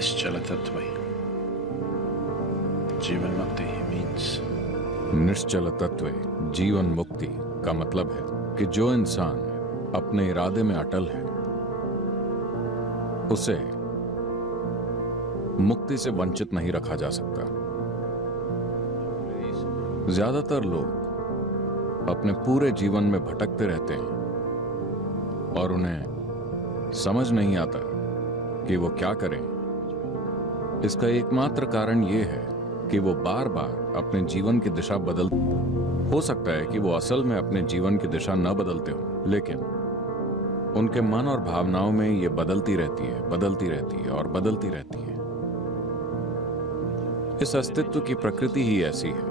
निश्चल तत्व जीवन मुक्ति मीन्स निश्चल तत्व जीवन मुक्ति का मतलब है कि जो इंसान अपने इरादे में अटल है उसे मुक्ति से वंचित नहीं रखा जा सकता। ज्यादातर लोग अपने पूरे जीवन में भटकते रहते हैं और उन्हें समझ नहीं आता कि वो क्या करें। इसका एकमात्र कारण यह है कि वो बार बार अपने जीवन की दिशा हो सकता है कि वो असल में अपने जीवन की दिशा न बदलते हो, लेकिन उनके मन और भावनाओं में ये बदलती रहती है और बदलती रहती है। इस अस्तित्व की प्रकृति ही ऐसी है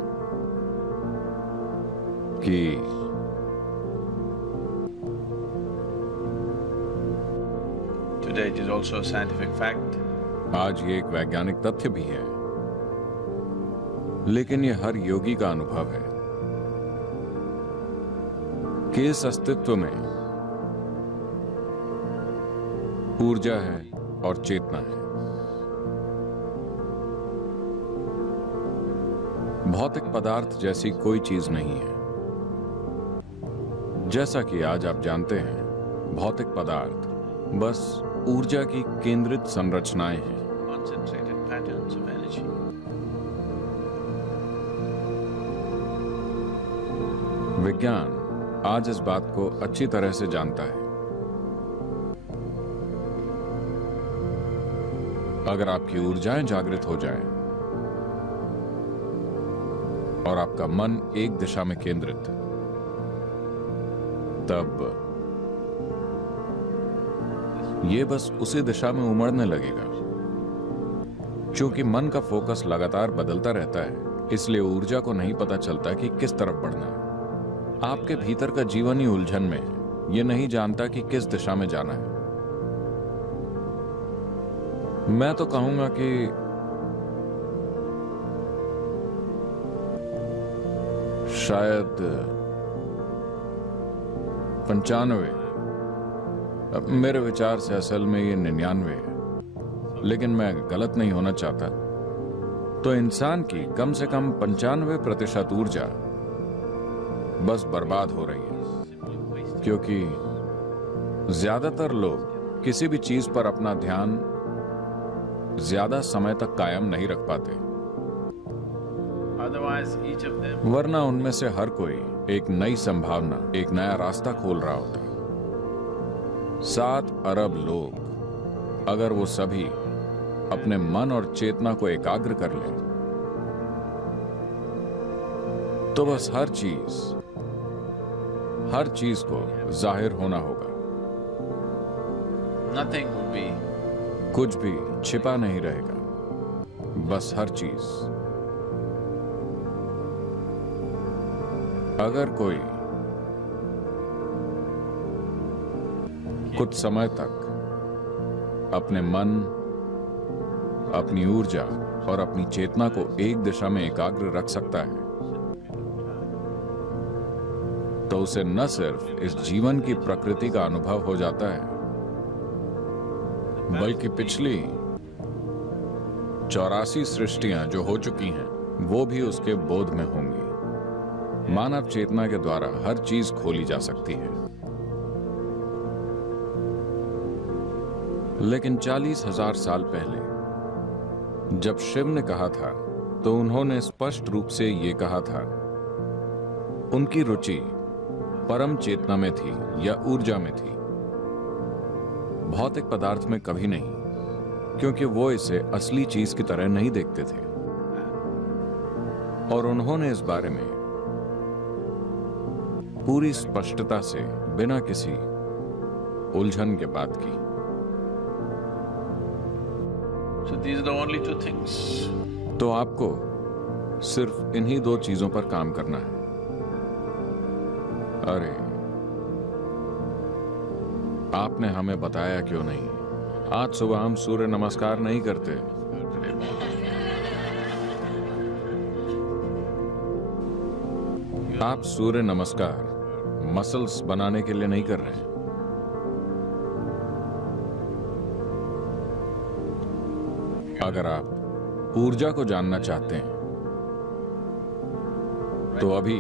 कि Today it is also a scientific fact. आज ये एक वैज्ञानिक तथ्य भी है, लेकिन ये हर योगी का अनुभव है कि इस अस्तित्व में ऊर्जा है और चेतना है। भौतिक पदार्थ जैसी कोई चीज नहीं है। जैसा कि आज आप जानते हैं, भौतिक पदार्थ बस ऊर्जा की केंद्रित संरचनाएं हैं। Concentrated patterns of energy. विज्ञान आज इस बात को अच्छी तरह से जानता है। अगर आपकी ऊर्जाएं जागृत हो जाएं और आपका मन एक दिशा में केंद्रित, तब ये बस उसी दिशा में उमड़ने लगेगा। क्योंकि मन का फोकस लगातार बदलता रहता है, इसलिए ऊर्जा को नहीं पता चलता कि किस तरफ बढ़ना है। आपके भीतर का जीवन ही उलझन में है, ये नहीं जानता कि किस दिशा में जाना है। मैं तो कहूंगा कि शायद 95, मेरे विचार से असल में ये 99 है, लेकिन मैं गलत नहीं होना चाहता। तो इंसान की कम से कम 95% ऊर्जा बस बर्बाद हो रही है, क्योंकि ज्यादातर लोग किसी भी चीज पर अपना ध्यान ज्यादा समय तक कायम नहीं रख पाते। Otherwise, each of them वरना उनमें से हर कोई एक नई संभावना, एक नया रास्ता खोल रहा होता। 7 अरब लोग, अगर वो सभी अपने मन और चेतना को एकाग्र कर लें, तो बस हर चीज को जाहिर होना होगा। nothing would be कुछ भी छिपा नहीं रहेगा, बस हर चीज। अगर कोई कुछ समय तक अपने मन, अपनी ऊर्जा और अपनी चेतना को एक दिशा में एकाग्र रख सकता है, तो उसे न सिर्फ इस जीवन की प्रकृति का अनुभव हो जाता है, बल्कि पिछली 84 सृष्टियां जो हो चुकी हैं, वो भी उसके बोध में होंगी। मानव चेतना के द्वारा हर चीज खोली जा सकती है। लेकिन 40,000 साल पहले जब शिव ने कहा था, तो उन्होंने स्पष्ट रूप से ये कहा था, उनकी रुचि परम चेतना में थी या ऊर्जा में थी, भौतिक पदार्थ में कभी नहीं, क्योंकि वो इसे असली चीज की तरह नहीं देखते थे। और उन्होंने इस बारे में पूरी स्पष्टता से, बिना किसी उलझन के बात की। So these are the only two things. तो आपको सिर्फ इन्हीं 2 चीजों पर काम करना है। अरे, आपने हमें बताया क्यों नहीं? आज सुबह हम सूर्य नमस्कार नहीं करते। आप सूर्य नमस्कार मसल्स बनाने के लिए नहीं कर रहे हैं। अगर आप ऊर्जा को जानना चाहते हैं तो अभी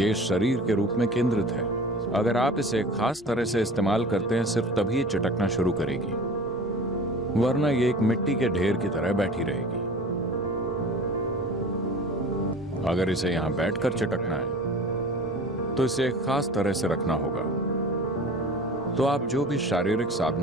ये शरीर के रूप में केंद्रित है। अगर आप इसे खास तरह से इस्तेमाल करते हैं सिर्फ तभी ये चटकना शुरू करेगी, वरना ये एक मिट्टी के ढेर की तरह बैठी रहेगी। अगर इसे यहां बैठकर चटकना है तो इसे एक खास तरह से रखना होगा। तो आप जो भी शारीरिक साधन